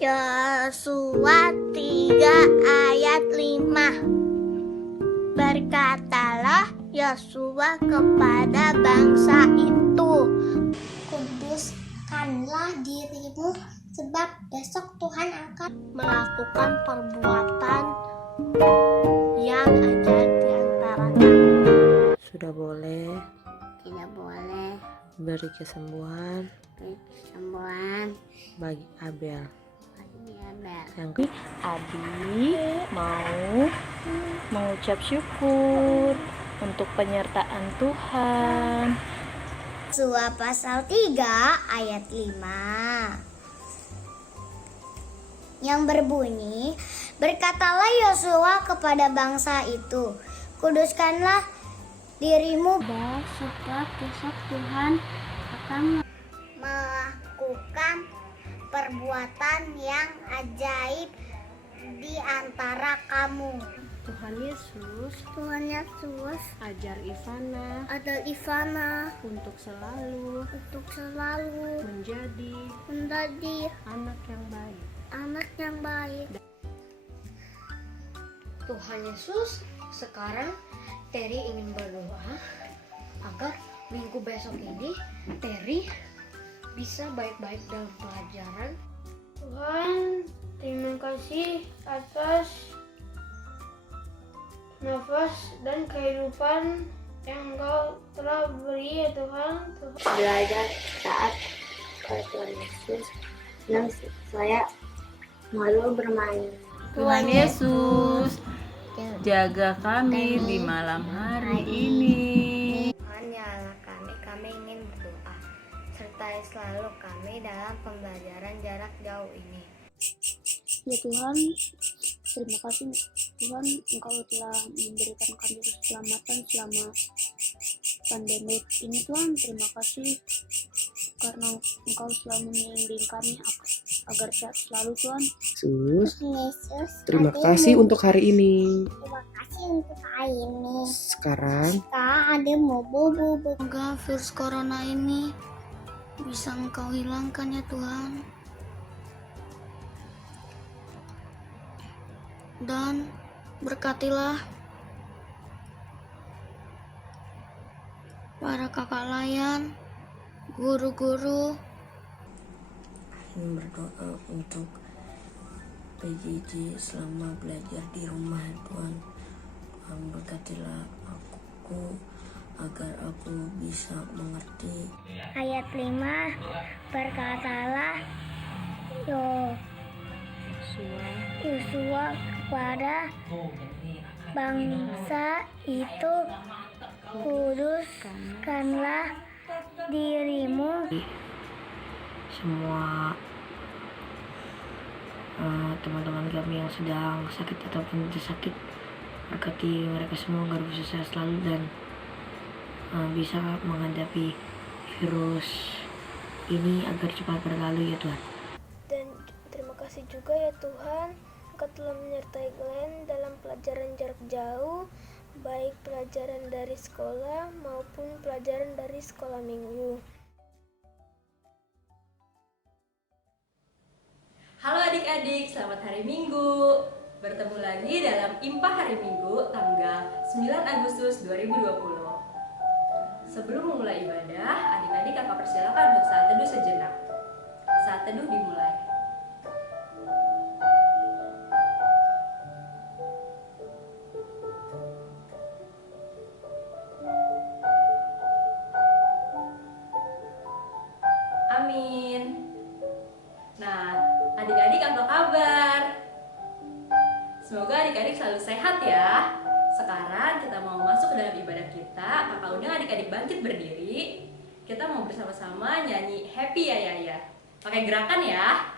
Yosua 3 ayat 5. Berkatalah Yosua kepada bangsa itu, kuduskanlah dirimu, sebab besok Tuhan akan melakukan perbuatan yang ajaib di antara kamu. Sudah boleh Tidak boleh beri kesembuhan bagi Abel. Yang Abi mau mengucap syukur untuk penyertaan Tuhan. Yosua pasal 3 ayat 5 yang berbunyi, berkatalah Yosua kepada bangsa itu, kuduskanlah dirimu, sebab besok Tuhan akan melakukan perbuatan yang ajaib di antara kamu. Tuhan Yesus Ajar ajar Ivana untuk untuk selalu menjadi anak yang baik. Tuhan Yesus, sekarang Terry ingin berdoa agar minggu besok ini Terry bisa baik-baik dalam pelajaran. Tuhan, terima kasih atas nafas dan kehidupan yang Engkau telah beri ya Tuhan. Belajar saat Tuhan Yesus, dan saya malu bermain. Tuhan Yesus, jaga kami di malam hari ini. Tuhan, nyala kami ingin berdoa. Sertai selalu kami dalam pembelajaran jarak jauh ini. Ya Tuhan, terima kasih Tuhan, Engkau telah memberikan kami keselamatan selama pandemi ini Tuhan. Terima kasih karena Engkau selalu membimbing kami agar sehat selalu Tuhan. Yesus, terima kasih untuk hari ini. Terima kasih untuk hari ini. Sekarang Ada mau bobo. Semoga virus corona ini bisa Engkau hilangkan ya Tuhan. Dan berkatilah para kakak layan, guru-guru. ingin berdoa untuk PJJ selama belajar di rumah Tuhan. Tuhan berkatilah aku agar aku bisa mengerti. Ayat 5, berkatalah Yosua kepada bangsa itu, kuduskanlah dirimu. Semua teman-teman kami yang sedang sakit ataupun tidak sakit, berkati mereka semua agar bisa sehat selalu dan bisa menghadapi virus ini agar cepat berlalu ya Tuhan. Dan terima kasih juga ya Tuhan, Engkau telah menyertai Glenn dalam pelajaran jarak jauh, baik pelajaran dari sekolah maupun pelajaran dari sekolah minggu. Halo adik-adik, selamat hari Minggu. Bertemu lagi dalam IMPA Hari Minggu tanggal 9 Agustus 2020. Sebelum memulai ibadah, adik-adik kakak persilakan untuk saat teduh sejenak. Saat teduh dimulai. Amin. Nah, adik-adik apa kabar? Semoga adik-adik selalu sehat ya. Sekarang kita mau masuk ke dalam ibadah kita. Kakak undang adik-adik bangkit berdiri. Kita mau bersama-sama nyanyi Happy Ya Ya Ya. Pakai gerakan ya.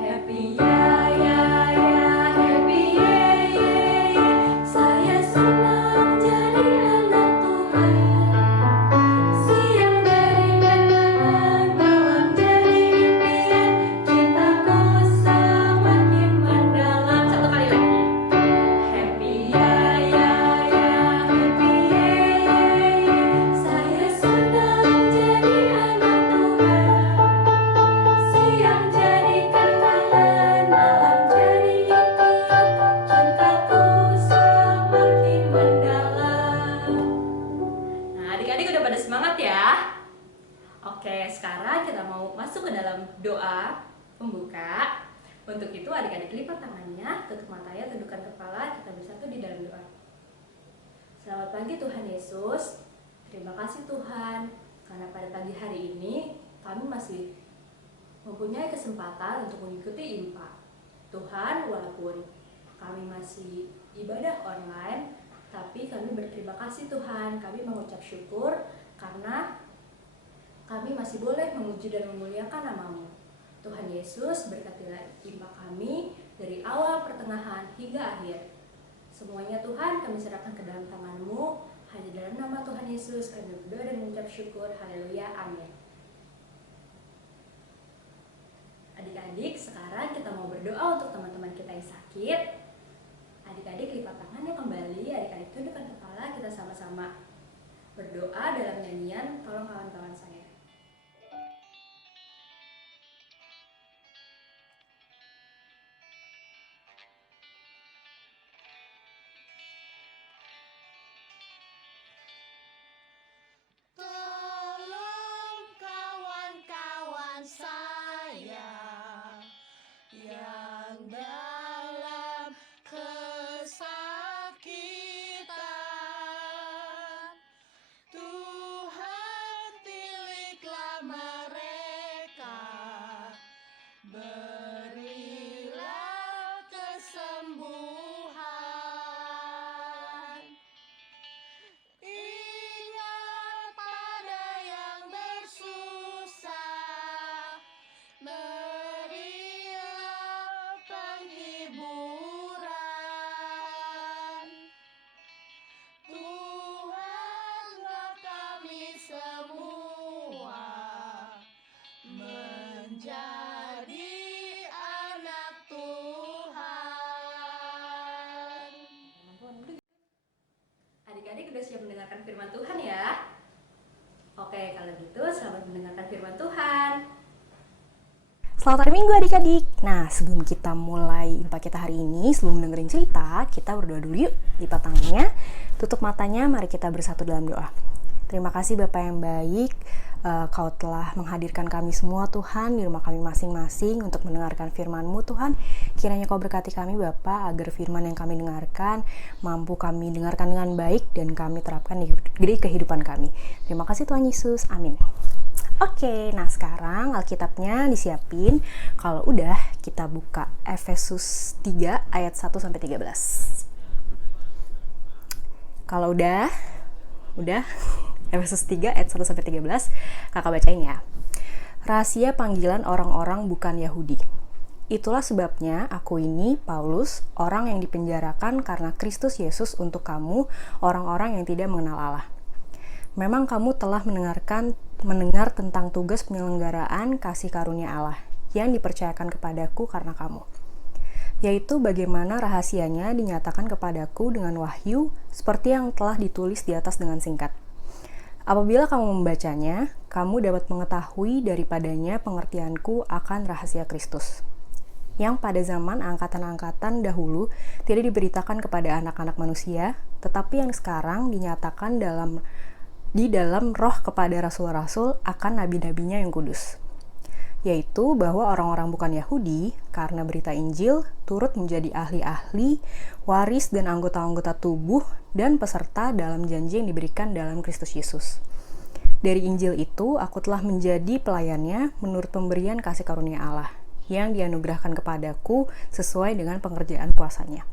Happy ya ya ya, happy ye ye ye. Saya senang jadi anak Tuhan. Siang dari dalam doa pembuka. Untuk itu adik-adik lipat tangannya, tutup matanya, tundukkan kepala, kita bersatu di dalam doa. Selamat pagi Tuhan Yesus. Terima kasih Tuhan, karena pada pagi hari ini kami masih mempunyai kesempatan untuk mengikuti IMPA. Tuhan, walaupun kami masih ibadah online, tapi kami berterima kasih Tuhan. Kami mengucap syukur karena kami masih boleh memuji dan memuliakan nama-Mu. Tuhan Yesus, berkatilah IMPA kami dari awal, pertengahan, hingga akhir. Semuanya Tuhan kami serahkan ke dalam tangan-Mu. Hanya dalam nama Tuhan Yesus kami berdoa dan mengucap syukur. Haleluya, amin. Adik-adik, sekarang kita mau berdoa untuk teman-teman kita yang sakit. Adik-adik lipat tangannya kembali, adik-adik tundukkan kepala, kita sama-sama berdoa dalam nyanyian Tolong Kawan-Kawan Saya. Tolong kawan-kawan saya yang dalam kesakitan. Tuhan tiliklah mereka, berilah kesembuhan. Ingat pada yang bersusah, berilah penghiburan. Tuhanlah kami semua menjadi anak Tuhan. Adik-adik udah siap mendengarkan firman Tuhan ya? Oke, kalau gitu selamat mendengarkan firman Tuhan. Selamat hari Minggu adik-adik. Nah, sebelum kita mulai IMPA kita hari ini, sebelum dengerin cerita, kita berdoa dulu yuk. Lipat tangannya, tutup matanya, mari kita bersatu dalam doa. Terima kasih Bapak yang baik, Kau telah menghadirkan kami semua Tuhan di rumah kami masing-masing untuk mendengarkan firman-Mu Tuhan. Kiranya Kau berkati kami Bapak agar firman yang kami dengarkan mampu kami dengarkan dengan baik dan kami terapkan di kehidupan kami. Terima kasih Tuhan Yesus, amin. Oke, nah sekarang Alkitabnya disiapin. Kalau udah, kita buka Efesus 3 ayat 1-13. Kalau udah Efesus 3 ayat 1-13, kakak bacain ya. Rahasia panggilan orang-orang bukan Yahudi. Itulah sebabnya aku ini, Paulus, orang yang dipenjarakan karena Kristus Yesus untuk kamu, orang-orang yang tidak mengenal Allah. Memang kamu telah mendengar tentang tugas penyelenggaraan kasih karunia Allah yang dipercayakan kepadaku karena kamu, yaitu bagaimana rahasianya dinyatakan kepadaku dengan wahyu seperti yang telah ditulis di atas dengan singkat. Apabila kamu membacanya, kamu dapat mengetahui daripadanya pengertianku akan rahasia Kristus, yang pada zaman angkatan-angkatan dahulu tidak diberitakan kepada anak-anak manusia, tetapi yang sekarang dinyatakan di dalam roh kepada rasul-rasul akan nabi-nabinya yang kudus. Yaitu bahwa orang-orang bukan Yahudi, karena berita Injil, turut menjadi ahli-ahli, waris dan anggota-anggota tubuh, dan peserta dalam janji yang diberikan dalam Kristus Yesus. Dari Injil itu, aku telah menjadi pelayannya menurut pemberian kasih karunia Allah, yang dianugerahkan kepadaku sesuai dengan pengerjaan kuasanya.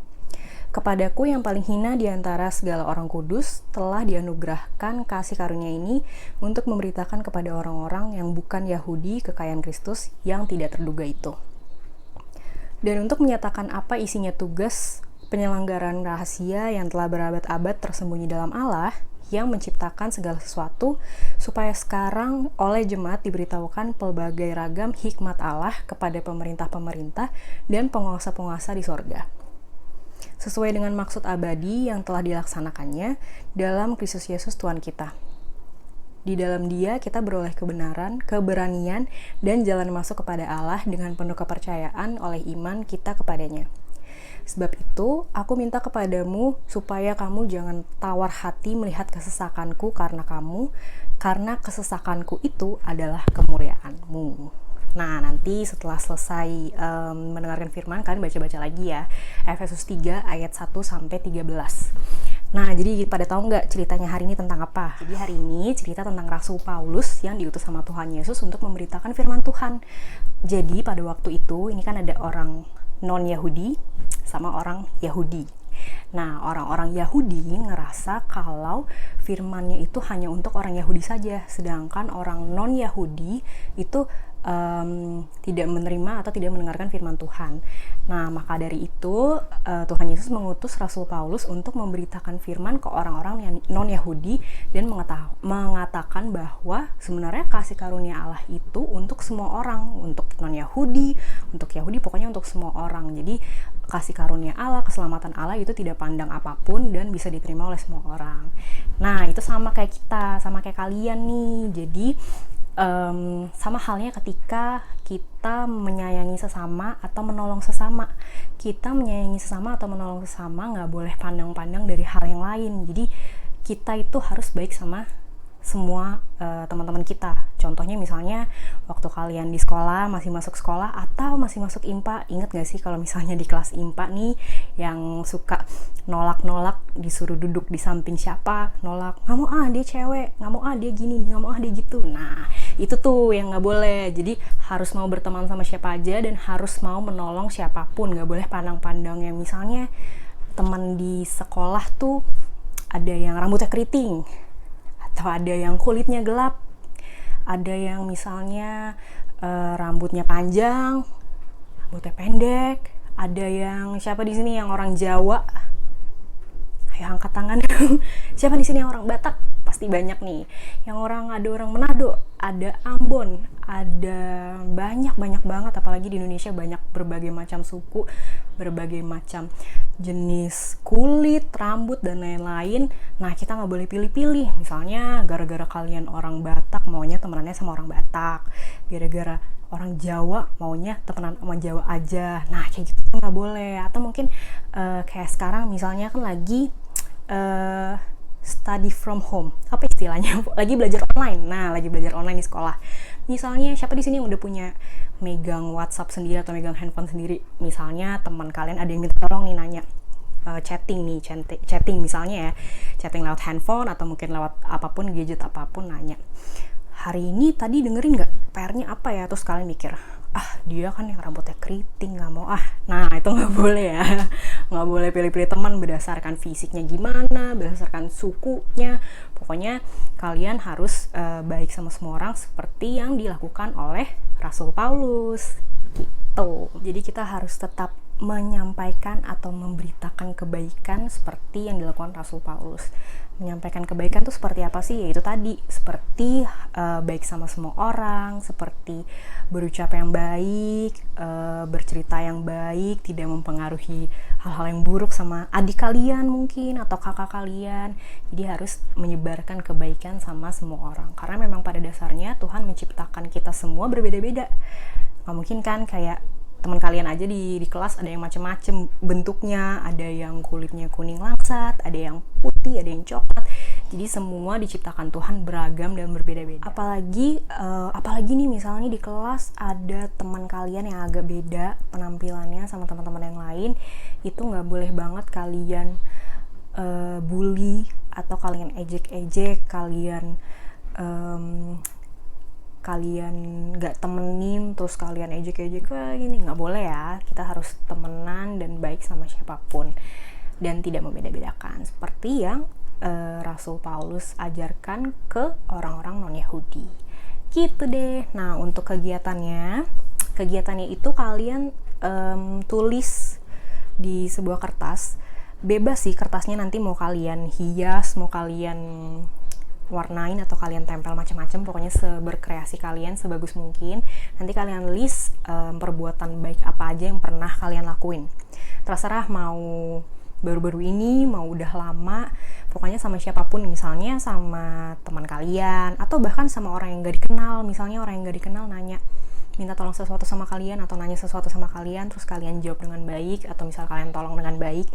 Kepadaku yang paling hina di antara segala orang kudus telah dianugerahkan kasih karunia ini untuk memberitakan kepada orang-orang yang bukan Yahudi kekayaan Kristus yang tidak terduga itu. Dan untuk menyatakan apa isinya tugas penyelenggaraan rahasia yang telah berabad-abad tersembunyi dalam Allah yang menciptakan segala sesuatu, supaya sekarang oleh jemaat diberitahukan pelbagai ragam hikmat Allah kepada pemerintah-pemerintah dan penguasa-penguasa di sorga, sesuai dengan maksud abadi yang telah dilaksanakannya dalam Kristus Yesus Tuhan kita. Di dalam Dia kita beroleh kebenaran, keberanian, dan jalan masuk kepada Allah dengan penuh kepercayaan oleh iman kita kepadanya. Sebab itu, aku minta kepadamu supaya kamu jangan tawar hati melihat kesesakanku karena kesesakanku itu adalah kemuliaanmu. Nah, nanti setelah selesai mendengarkan firman, kalian baca-baca lagi ya. Efesus 3 ayat 1 sampai 13. Nah, jadi pada tahu nggak ceritanya hari ini tentang apa? Jadi hari ini cerita tentang Rasul Paulus yang diutus sama Tuhan Yesus untuk memberitakan firman Tuhan. Jadi pada waktu itu, ini kan ada orang non-Yahudi sama orang Yahudi. Nah, orang-orang Yahudi ngerasa kalau firmannya itu hanya untuk orang Yahudi saja, sedangkan orang non-Yahudi itu tidak menerima atau tidak mendengarkan firman Tuhan. Nah, maka dari itu Tuhan Yesus mengutus Rasul Paulus untuk memberitakan firman ke orang-orang yang non-Yahudi dan mengatakan bahwa sebenarnya kasih karunia Allah itu untuk semua orang, untuk non-Yahudi, untuk Yahudi, pokoknya untuk semua orang. Jadi kasih karunia Allah, keselamatan Allah itu tidak pandang apapun dan bisa diterima oleh semua orang. Nah, itu sama kayak kita, sama kayak kalian nih. Jadi sama halnya ketika kita menyayangi sesama atau menolong sesama. Kita menyayangi sesama atau menolong sesama nggak boleh pandang-pandang dari hal yang lain. Jadi kita itu harus baik sama semua teman-teman kita. Contohnya misalnya waktu kalian di sekolah, masih masuk sekolah atau masih masuk IMPA, ingat gak sih kalau misalnya di kelas IMPA nih yang suka nolak-nolak, disuruh duduk di samping siapa, nolak, nggak mau dia cewek, nggak mau dia gini, nggak mau dia gitu. Nah, itu tuh yang nggak boleh. Jadi harus mau berteman sama siapa aja dan harus mau menolong siapapun, nggak boleh pandang-pandang yang misalnya teman di sekolah tuh ada yang rambutnya keriting, atau ada yang kulitnya gelap, ada yang misalnya rambutnya panjang, rambutnya pendek, ada yang siapa di sini yang orang Jawa, ayo angkat tangan. Siapa di sini yang orang Batak? Pasti banyak nih. Yang ada orang Manado, ada Ambon, ada banyak banget, apalagi di Indonesia banyak berbagai macam suku, berbagai macam jenis kulit, rambut, dan lain-lain. Nah, kita nggak boleh pilih-pilih. Misalnya, gara-gara kalian orang Batak, maunya temenannya sama orang Batak. Gara-gara orang Jawa, maunya temenan sama Jawa aja. Nah, kayak gitu nggak boleh. Atau mungkin kayak sekarang misalnya kan lagi study from home. Apa istilahnya? Lagi belajar online. Nah, lagi belajar online di sekolah. Misalnya, siapa di sini yang udah punya megang WhatsApp sendiri atau megang handphone sendiri? Misalnya teman kalian ada yang minta tolong nih nanya chatting misalnya ya, chatting lewat handphone atau mungkin lewat apapun, gadget apapun, nanya, hari ini tadi dengerin nggak PR-nya apa ya? Terus kalian mikir, dia kan yang rambutnya keriting, nggak mau Nah, itu nggak boleh ya. Nggak boleh pilih-pilih teman berdasarkan fisiknya gimana, berdasarkan sukunya. Pokoknya kalian harus baik sama semua orang seperti yang dilakukan oleh Rasul Paulus gitu. Jadi kita harus tetap menyampaikan atau memberitakan kebaikan seperti yang dilakukan Rasul Paulus. Menyampaikan kebaikan itu seperti apa sih? Yaitu tadi, seperti baik sama semua orang, seperti berucap yang baik, bercerita yang baik, tidak mempengaruhi hal-hal yang buruk sama adik kalian mungkin, atau kakak kalian. Jadi harus menyebarkan kebaikan sama semua orang. Karena memang pada dasarnya Tuhan menciptakan kita semua berbeda-beda. Nggak mungkin kan kayak teman kalian aja di kelas ada yang macam-macam bentuknya, ada yang kulitnya kuning langsat, ada yang putih, ada yang coklat. Jadi semua diciptakan Tuhan beragam dan berbeda-beda. Apalagi nih misalnya di kelas ada teman kalian yang agak beda penampilannya sama teman-teman yang lain, itu nggak boleh banget kalian bully atau kalian ejek-ejek, kalian nggak temenin, terus kalian ejek-ejek kayak gini, nggak boleh ya. Kita harus temenan dan baik sama siapapun dan tidak membeda-bedakan seperti yang Rasul Paulus ajarkan ke orang-orang non-Yahudi gitu deh. Nah, untuk kegiatannya itu kalian tulis di sebuah kertas. Bebas sih kertasnya, nanti mau kalian hias, mau kalian warnain atau kalian tempel macam-macam, pokoknya seberkreasi kalian sebagus mungkin. Nanti kalian list perbuatan baik apa aja yang pernah kalian lakuin. Terserah mau baru-baru ini, mau udah lama, pokoknya sama siapapun, misalnya sama teman kalian atau bahkan sama orang yang gak dikenal. Misalnya orang yang gak dikenal nanya, minta tolong sesuatu sama kalian atau nanya sesuatu sama kalian, terus kalian jawab dengan baik, atau misal kalian tolong dengan baik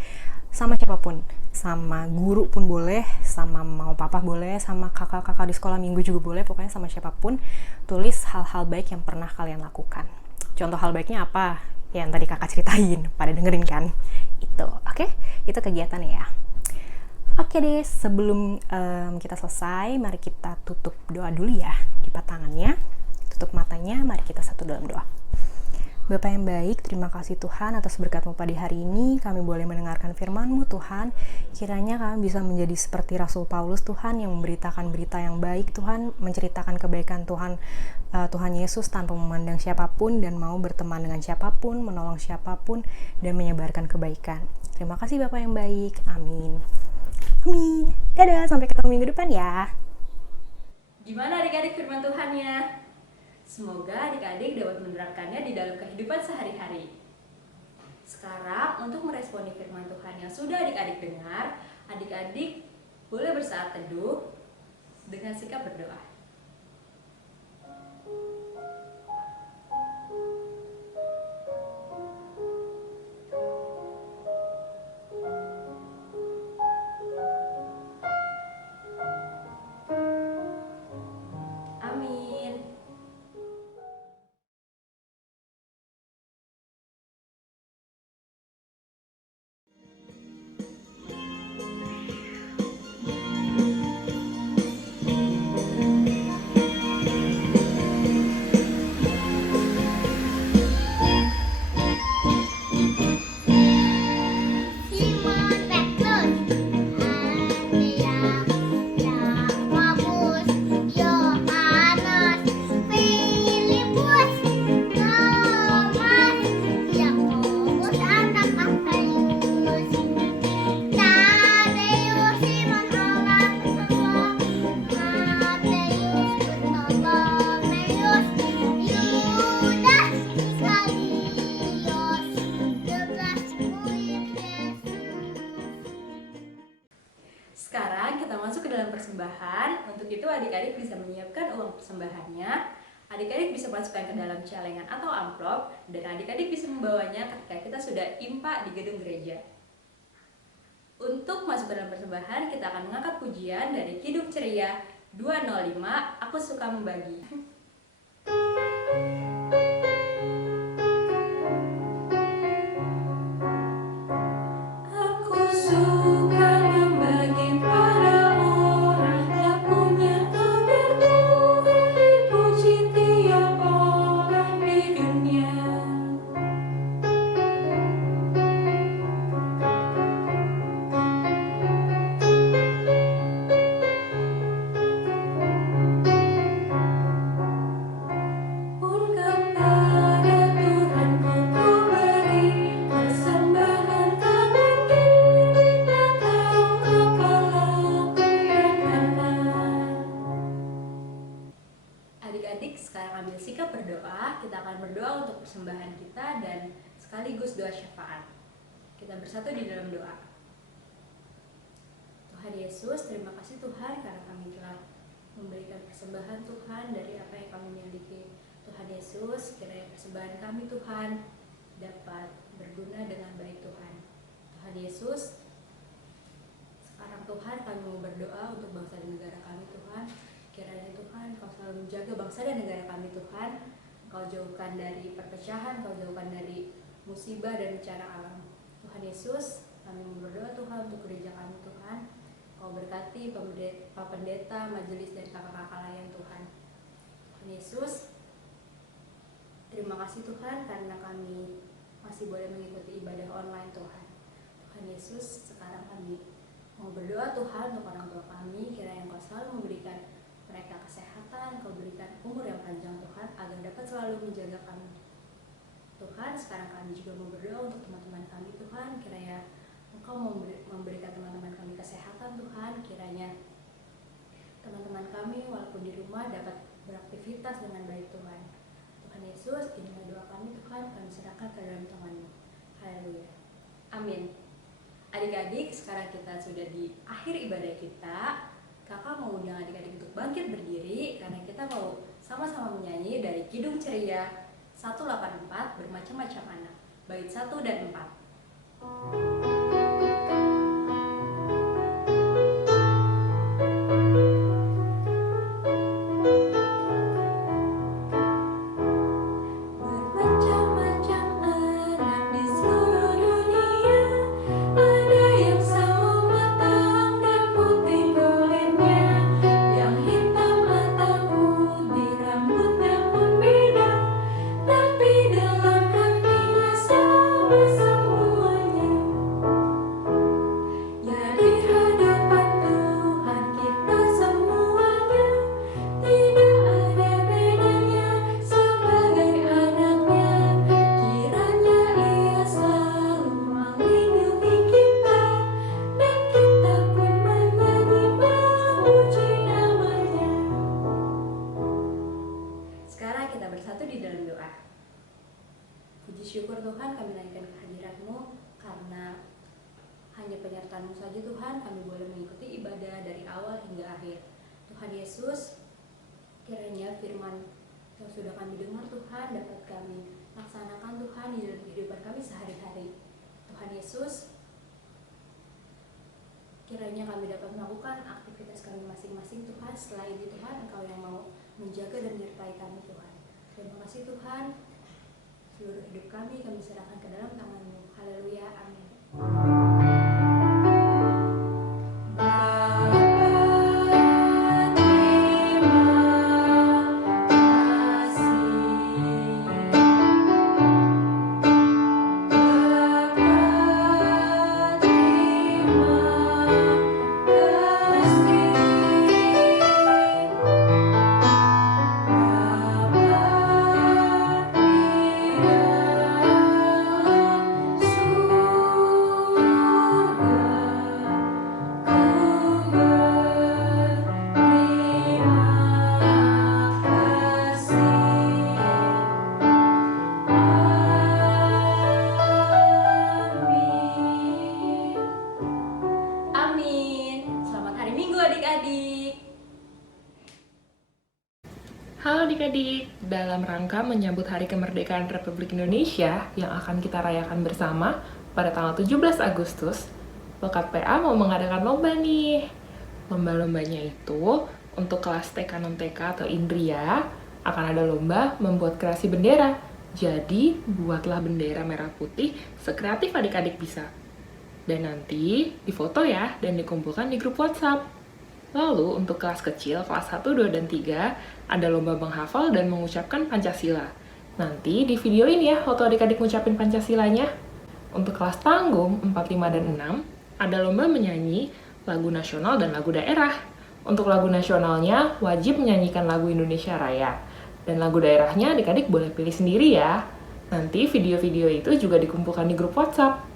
sama siapapun, sama guru pun boleh, sama mau papa boleh, sama kakak-kakak di sekolah minggu juga boleh, pokoknya sama siapapun, tulis hal-hal baik yang pernah kalian lakukan. Contoh hal baiknya apa? Yang tadi kakak ceritain, pada dengerin kan? Itu, oke? Itu kegiatannya ya. Oke deh, sebelum kita selesai, mari kita tutup doa dulu ya. Lipat tangannya, tutup matanya, mari kita satu dalam doa. Bapa yang baik, terima kasih Tuhan atas berkat-Mu pada hari ini. Kami boleh mendengarkan firman-Mu Tuhan. Kiranya kami bisa menjadi seperti Rasul Paulus Tuhan, yang memberitakan berita yang baik Tuhan, menceritakan kebaikan Tuhan, Tuhan Yesus tanpa memandang siapapun, dan mau berteman dengan siapapun, menolong siapapun, dan menyebarkan kebaikan. Terima kasih Bapa yang baik. Amin. Amin. Dadah, sampai ketemu minggu depan ya. Gimana adik-adik firman Tuhannya? Semoga adik-adik dapat menerapkannya di dalam kehidupan sehari-hari. Sekarang untuk meresponi firman Tuhan yang sudah adik-adik dengar, adik-adik boleh bersaat teduh dengan sikap berdoa. Amin. Simon Petrus, Andreas, Yakobus, Yohanes, Filipus, Thomas, Yakobus anak Alfeus, Tadeus, Simon orang tua, Mateus, Bartolomeus, Yudas Iskariot, 11 murid Yesus. Sekarang kita masuk ke dalam persembahan. Untuk itu adik-adik bisa menyiapkan uang persembahannya. Adik-adik bisa masukkan ke dalam celengan atau amplop, dan adik-adik bisa membawanya ketika kita sudah impak di gedung gereja. Untuk masuk ke dalam persembahan, kita akan mengangkat pujian dari Kidung Ceria 205, Aku Suka Membagi. Aku suka membagi pada orang, tak punya agar Tuhan dipuji tiap orang di dunia. Pun kepada Tuhanku ku beri persembahan tangan kiri, tak tahu apalah ku yang kanan. Adik-adik sekarang ambil sikap berdoa. Kita akan berdoa untuk persembahan kita dan sekaligus doa syafaat. Kita bersatu di dalam doa. Tuhan Yesus, terima kasih Tuhan karena kami telah memberikan persembahan Tuhan dari apa yang kami miliki. Tuhan Yesus, kiranya persembahan kami Tuhan dapat berguna dengan baik Tuhan. Tuhan Yesus, sekarang Tuhan kami mau berdoa untuk bangsa dan negara kami Tuhan. Kiranya Tuhan Kau selalu menjaga bangsa dan negara kami Tuhan. Kau jauhkan dari perpecahan, Kau jauhkan dari musibah dan bencana alam. Tuhan Yesus, kami mau berdoa Tuhan untuk gereja kami Tuhan. Kau berkati Pak Pendeta, majelis dan kakak-kakak layan Tuhan. Tuhan Yesus, terima kasih Tuhan karena kami masih boleh mengikuti ibadah online Tuhan. Tuhan Yesus, sekarang kami mau berdoa Tuhan untuk orang tua kami, kiranya Engkau selalu memberikan mereka kesehatan, Kau berikan umur yang panjang Tuhan, agar dapat selalu menjaga kami. Tuhan, sekarang kami juga mau berdoa untuk teman-teman kami Tuhan, kiranya Engkau memberikan teman-teman kami kesehatan Tuhan, kiranya teman-teman kami walaupun di rumah dapat beraktivitas dengan baik Tuhan. Tuhan Yesus, inilah doa kami Tuhan, kami serahkan ke dalam tangan-Mu. Haleluya. Amin. Adik-adik, sekarang kita sudah di akhir ibadah kita. Kakak mau undang adik-adik untuk bangkit berdiri karena kita mau sama-sama menyanyi dari Kidung Ceria 184 bermacam-macam anak. Bait 1 dan 4. Bermacam-macam anak di seluruh dunia, ada yang sawo matang dan putih kulitnya, yang hitam atau putih rambutnya pun beda, tapi dalam hatinya sama semuanya. Ya di hadapan Tuhan kita semuanya tidak ada bedanya sebagai anaknya. Kiranya Ia selalu melindungi kita dan kita pun menyanyi memuji nama-Nya. Sekarang kita bersatu di dalam doa. Puji syukur Tuhan, kami naikkan kehadirat-Mu, karena hanya penyertaan-Mu saja Tuhan kami boleh mengikuti ibadah dari awal hingga akhir. Tuhan Yesus, kiranya firman yang sudah kami dengar Tuhan dapat kami laksanakan Tuhan di dalam kehidupan kami sehari-hari. Tuhan Yesus, kiranya kami dapat melakukan aktivitas kami masing-masing Tuhan. Setelah ini Tuhan, Engkau yang mau menjaga dan menyertai kami Tuhan. Terima kasih Tuhan. Seluruh hidup kami serahkan ke dalam tangan-Mu. Haleluya, amin. Halo adik-adik, dalam rangka menyambut Hari Kemerdekaan Republik Indonesia yang akan kita rayakan bersama pada tanggal 17 Agustus, PKPA mau mengadakan lomba nih. Lomba-lombanya itu untuk kelas TK non-TK atau Indria akan ada lomba membuat kreasi bendera. Jadi, buatlah bendera merah putih sekreatif adik-adik bisa. Dan nanti difoto ya dan dikumpulkan di grup WhatsApp. Lalu untuk kelas kecil, kelas 1, 2, dan 3, ada lomba menghafal dan mengucapkan Pancasila. Nanti di video ini ya, foto adik-adik ngucapin Pancasilanya. Untuk kelas tanggung, 4, 5, dan 6, ada lomba menyanyi lagu nasional dan lagu daerah. Untuk lagu nasionalnya, wajib menyanyikan lagu Indonesia Raya. Dan lagu daerahnya adik-adik boleh pilih sendiri ya. Nanti video-video itu juga dikumpulkan di grup WhatsApp.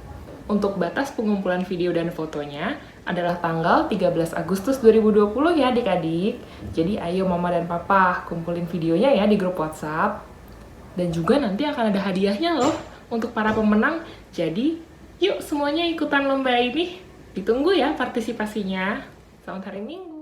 Untuk batas pengumpulan video dan fotonya adalah tanggal 13 Agustus 2020 ya adik-adik. Jadi ayo mama dan papa kumpulin videonya ya di grup WhatsApp. Dan juga nanti akan ada hadiahnya loh untuk para pemenang. Jadi yuk semuanya ikutan lomba ini. Ditunggu ya partisipasinya. Selamat hari Minggu.